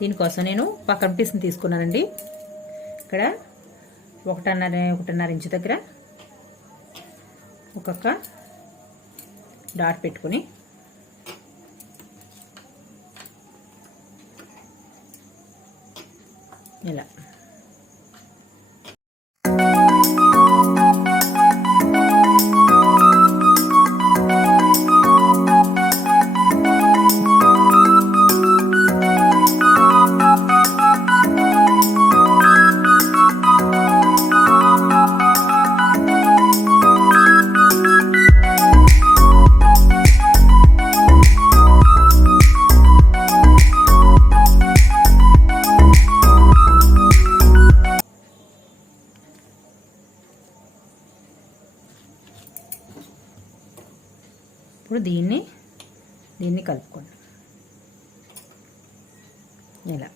దీనికోసం నేను పక్కన పీస్ని తీసుకున్నానండి. ఇక్కడ 1.5 ఇంచు దగ్గర ఒక్కొక్క డాట్ పెట్టుకుని ఇలా ఇప్పుడు దీన్ని కలుపుకోండి ఇలా.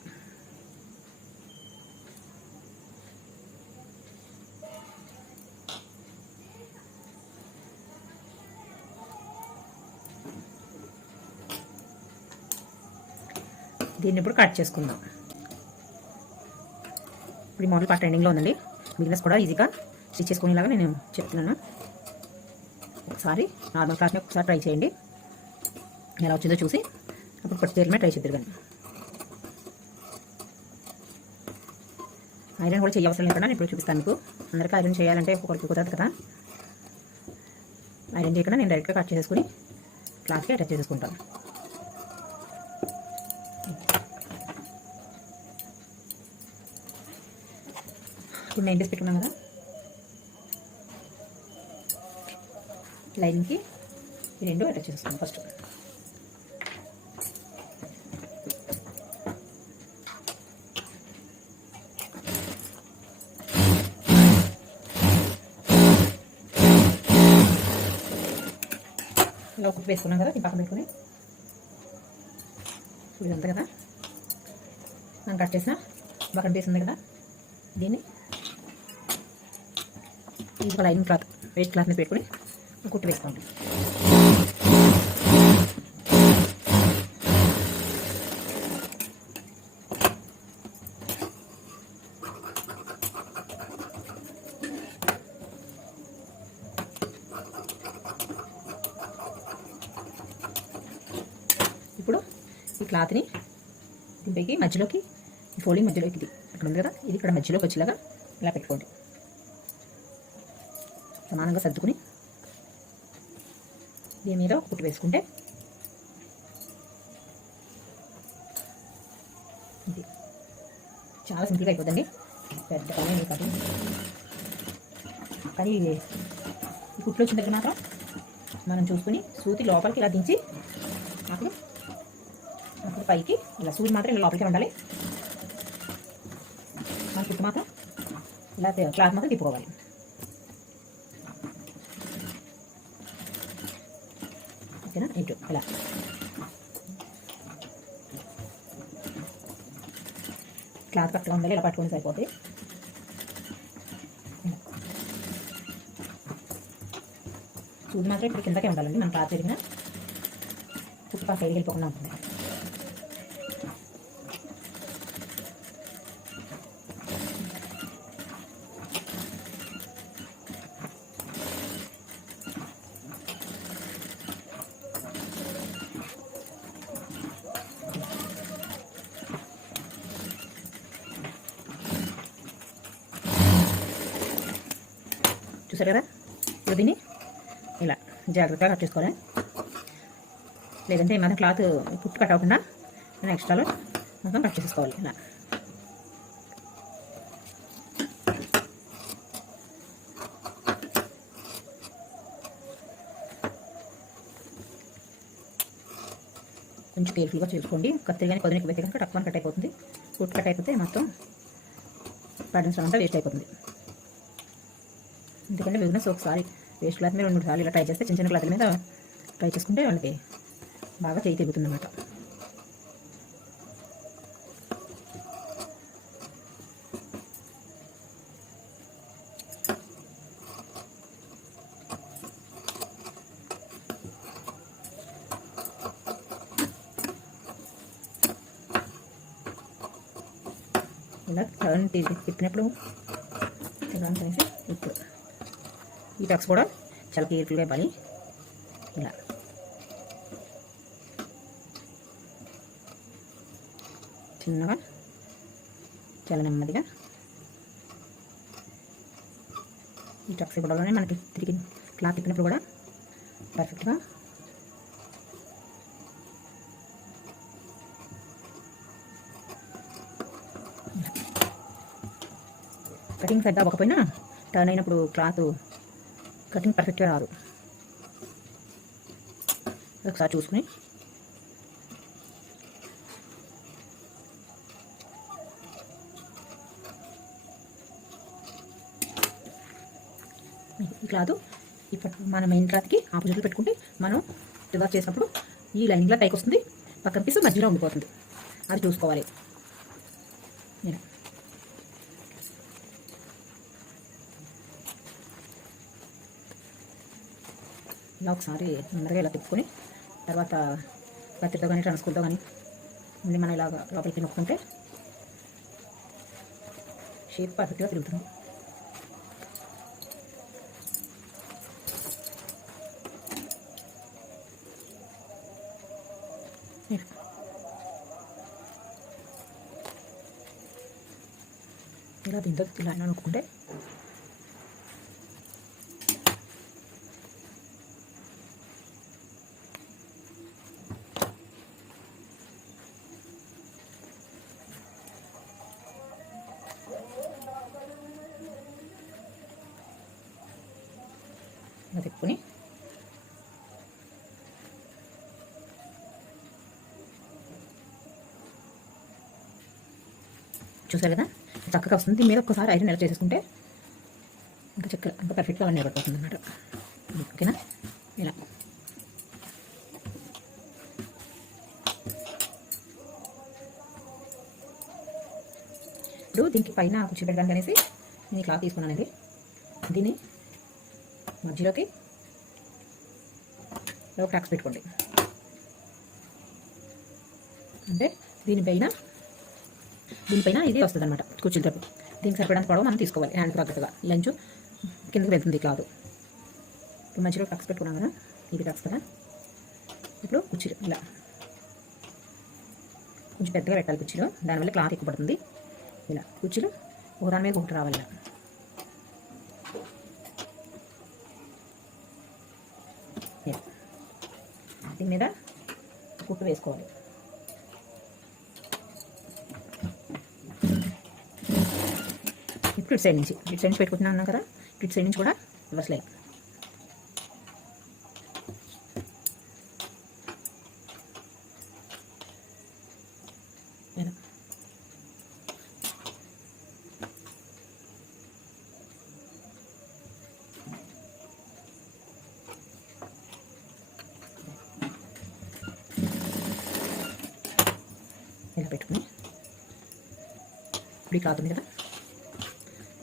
దీన్ని ఇప్పుడు కట్ చేసుకుందాం. ఇప్పుడు ఈ మోడల్ పార్ట్ ట్రెండింగ్లో ఉందండి. బిజినెస్ కూడా ఈజీగా స్టిచ్ చేసుకునేలాగా నేను చెప్తున్నాను. ఒకసారి నార్మల్ క్లాత్ని ఒకసారి ట్రై చేయండి, ఎలా వచ్చిందో చూసి అప్పుడు పట్టు చీరలమే ట్రై చేద్దరు. కానీ ఐరన్ కూడా చేయవసరం లేకుండా నేను ఇప్పుడు చూపిస్తాను మీకు. అందరికీ ఐరన్ చేయాలంటే ఒకరికి కుదరదు కదా. ఐరన్ చేయకుండా నేను డైరెక్ట్గా కట్ చేసేసుకుని క్లాత్కి అటాచ్ చేసేసుకుంటాను. ఇప్పుడు 9 పీస్ పెట్టుకున్నాం కదా, లైన్కి ఈ రెండు అటాచ్ చేస్తాను. ఫస్ట్ ఇలా ఒకటి వేసుకున్నాం కదా, ఈ పక్కన పెట్టుకుని ఇదంతా కదా మనం కట్ చేసిన బకెట్ పీస్ ఉంది కదా, దీన్ని ఈ లైన్ క్లాత్ వెయిట్ క్లాత్ని పెట్టుకుని కుట్టు వేసుకోండి. ఇప్పుడు ఈ క్లాత్ని దీనికి మధ్యలోకి, ఈ ఫోల్డింగ్ మధ్యలోకి, ఇది ఇక్కడ ఉంది కదా, ఇది ఇక్కడ మధ్యలోకి వచ్చేలాగా ఇలా పెట్టుకోండి. సమానంగా సర్దుకుని దీని మీద ఒక కుట్టు వేసుకుంటే ఇది చాలా సింపుల్గా అయిపోతుంది. పెద్ద పని కాదు, కానీ ఈ కుట్లు వచ్చిన దగ్గర మాత్రం మనం చూసుకుని సూతి లోపలికి ఇలా దించి అప్పుడు పైకి ఇలా సూది మాత్రం ఇలా లోపలికి ఉండాలి. మన కుట్టు మాత్రం ఇలా క్లాత్ మాత్రం తిప్పుకోవాలి. ఓకేనా? ఇటు ఇలా క్లాత్ కరెక్ట్గా ఉండాలి. ఇలా పట్టుకొని సరిపోతుంది. సూది మాత్రం ఇప్పుడు కిందకే ఉండాలండి. మనం క్లాత్ తిరిగిన చుట్టుపక్కల సైడ్కి వెళ్ళిపోకుండా ఉంటుంది. చూసారు కదా, ఇప్పుడు దీన్ని ఇలా జాగ్రత్తగా కట్ చేసుకోవాలి. లేదంటే మన క్లాత్ కుట్టు కట్ అవ్వకుండా మనం ఎక్స్ట్రాలో మొత్తం కట్ చేసుకోవాలి. ఇలా కొంచెం కేర్ఫుల్గా చేసుకోండి. కత్తిరి కానీ కొద్దిగా పెట్టి కనుక టక్కున కట్ అయిపోతుంది. కుట్టు కట్ అయిపోతే మొత్తం పడిన అంతా వేస్ట్ అయిపోతుంది. ఎందుకంటే బిజినెస్ ఒకసారి వేస్ట్ క్లాత్ మీద 2-3 సార్లు ఇలా ట్రై చేస్తే, చిన్న చిన్న క్లాత్ల మీద ట్రై చేసుకుంటే వాళ్ళకి బాగా చేయి తిరుగుతుంది అన్నమాట. ఇలా టర్న్ తిప్పినప్పుడు ఇలా అనేసి ఇప్పుడు ఈ టక్స్ కూడా చాలా కేర్ఫుల్గా ఇవ్వాలి. ఇలా చిన్నగా చాలా నెమ్మదిగా ఈ టక్స్ ఇవ్వడంలోనే మనకి తిరిగి క్లాత్ తిప్పినప్పుడు కూడా పర్ఫెక్ట్గా కటింగ్ సరిగ్గా అవ్వకపోయినా టర్న్ అయినప్పుడు క్లాత్ కటింగ్ పర్ఫెక్ట్గా రాదు. ఒకసారి చూసుకుని ఈ క్లాత్ ఇప్పుడు మన మెయిన్ క్లాత్కి ఆపోజిట్లో పెట్టుకుంటే మనం రివర్స్ చేసినప్పుడు ఈ లైనింగ్లో పైకి వస్తుంది, పక్కన పీస్ మధ్యలో ఉండిపోతుంది. అది చూసుకోవాలి. ఇలా ఒకసారి ముందరగా ఇలా తిప్పుకొని తర్వాత కత్తితో కానీ ట్రాన్స్కూల్తో కానీ మళ్ళీ మనం ఇలాగ లోపలికి నొక్కుంటే షేప్ పర్ఫెక్ట్గా తిరుగుతుంది. ఇలా దీంతో ఇలా నొక్కుంటే ఇలా తిప్పుకొని చూసారు కదా చక్కగా వస్తుంది. దీని మీద ఒక్కసారి ఐరన్ ఎలా చేసేసుకుంటే ఇంకా చక్కగా ఇంకా పర్ఫెక్ట్గా అవన్నీ నిలబడిపోతుంది అన్నమాట. ఓకేనా? ఇలా ఇప్పుడు దీనికి పైన కుర్చీ పెట్టడానికి అనేసి నేను క్లాత్ తీసుకున్నానండి. దీన్ని మధ్యలోకి ఒక టక్స్ పెట్టుకోండి. అంటే దీనిపైన ఇది వస్తుంది అనమాట కుర్చీల తప్పు. దీనికి సరిపడానికి పొడవు మనం తీసుకోవాలి. హ్యాండ్ తగ్గట్టుగా లంచ్ కిందకి వెళ్తుంది క్లాత్. ఇప్పుడు మధ్యలో టక్స్ పెట్టుకున్నాం కదా, ఇది టక్స్ కదా. ఇప్పుడు కుర్చీలు ఇలా కొంచెం పెద్దగా పెట్టాలి కుర్చీలో, దానివల్ల క్లాత్ ఎక్కువ పడుతుంది. ఇలా కుర్చీలు ఒకదాని మీద ఒకటి రావాలి. దీని మీద కుట్టు వేసుకోవాలి. ఇప్పుడు ఇటు సైడ్ నుంచి పెట్టుకుంటున్నాను కదా, ఇటు సైడ్ నుంచి కూడా రివర్స్ లైన్. ఇలా పెట్టుకుని ఇప్పుడు ఈ క్లాత్ ఉంది కదా,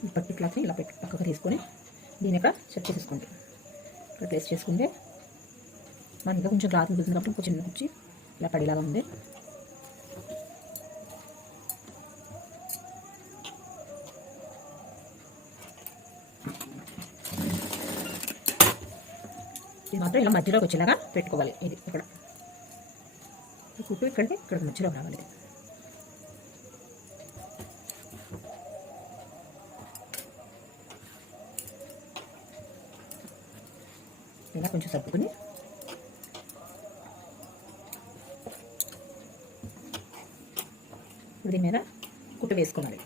ఈ పట్టి క్లాత్ని ఇలా పక్కకు తీసుకొని దీని యొక్క సెట్ చేసేసుకోండి. ఇక్కడ ప్లేస్ చేసుకుంటే మనకి ఇంకా కొంచెం క్లాత్ ఉంటుంది కాబట్టి కొంచెం చిన్న కుర్చీ ఇలా పడేలాగా ఉంది. ఇది మాత్రం ఇలా మధ్యలోకి వచ్చేలాగా పెట్టుకోవాలి. ఇది ఇక్కడ కుట్టు ఇక్కడ మధ్యలో రావాలి. ఇలా కొంచెం సర్దుకుని దీని మీద కుట్టు వేసుకోవాలి.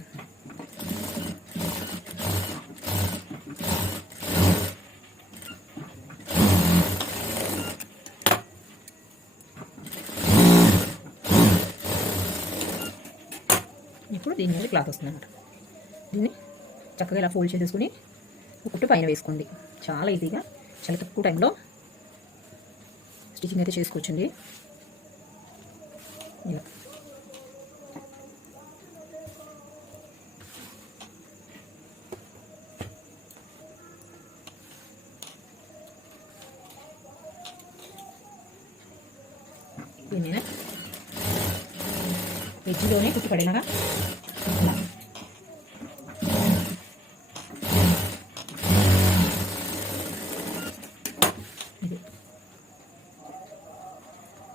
ఇప్పుడు దీని మీద క్లాత్ వస్తుంది అన్నమాట. దీన్ని చక్కగా ఇలా ఫోల్డ్ చేసేసుకుని కుట్టు పైన వేసుకోండి. చాలా ఈజీగా చాలా తక్కువ టైంలో స్టిచ్చింగ్ అయితే చేసుకోవచ్చండి. ఇలా దీని మీద ఎడ్జ్లోనే కుట్టు పడేలాగా ఇలా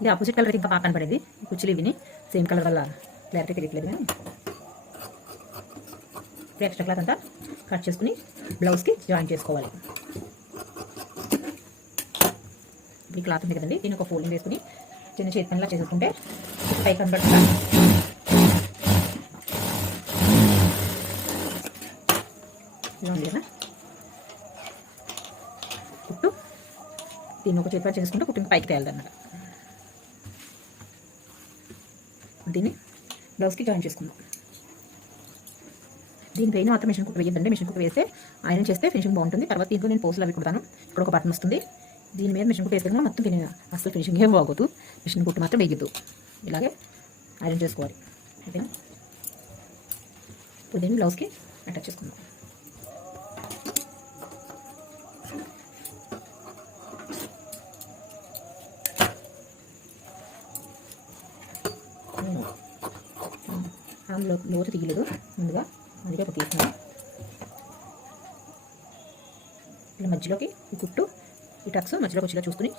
ఇది ఆపోజిట్ కలర్ ఇంకా బాగా కనపడేది. కుచ్చులు ఇవిని సేమ్ కలర్ వల్ల క్లారిటీ తెలియట్లేదు. కానీ ఇప్పుడు ఎక్స్ట్రా క్లాత్ అంతా కట్ చేసుకుని బ్లౌజ్కి జాయిన్ చేసుకోవాలి. ఈ క్లాత్ ఉంది కదండి, దీన్ని ఒక ఫోల్డింగ్ వేసుకుని చిన్న చేతి పనిలా చేసుకుంటే పై కనబడుతుంది. ఇలా ఉంది కదా కుట్టు, దీన్ని ఒక చేతి పని చేసుకుంటే కుట్టింగ్ పైకి తేయాలన్నమాట. దీన్ని బ్లౌజ్కి జాయిన్ చేసుకుందాం. దీనిపైన మాత్రం మిషన్ కుట్టు వేయద్దండి. మిషన్ కుట్టు వేస్తే ఐరన్ చేస్తే ఫినిషింగ్ బాగుంటుంది. తర్వాత దీంట్లో నేను పోస్టులు అవి కుడతాను. ఇక్కడ ఒక బటన్ వస్తుంది, దీని మీద మిషన్ కుట్టు వేస్తే మొత్తం అసలు ఫినిషింగ్ ఏం బాగోదు. మిషన్ కుట్టు మాత్రం వేయద్దు, ఇలాగే ఐరన్ చేసుకోవాలి. ఓకేనా? ఇప్పుడు దీన్ని బ్లౌజ్కి అటాచ్ చేసుకుందాం. లోతు తీయలేదు ముందుగా, అందుకే ఇప్పుడు తీసుకున్నాను. ఇలా మధ్యలోకి ఈ కుట్టు ఈ టక్స్ మధ్యలోకి వచ్చేలా చూసుకుని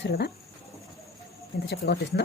చూసారు కదా ఎంత చక్కగా వచ్చేసిందో.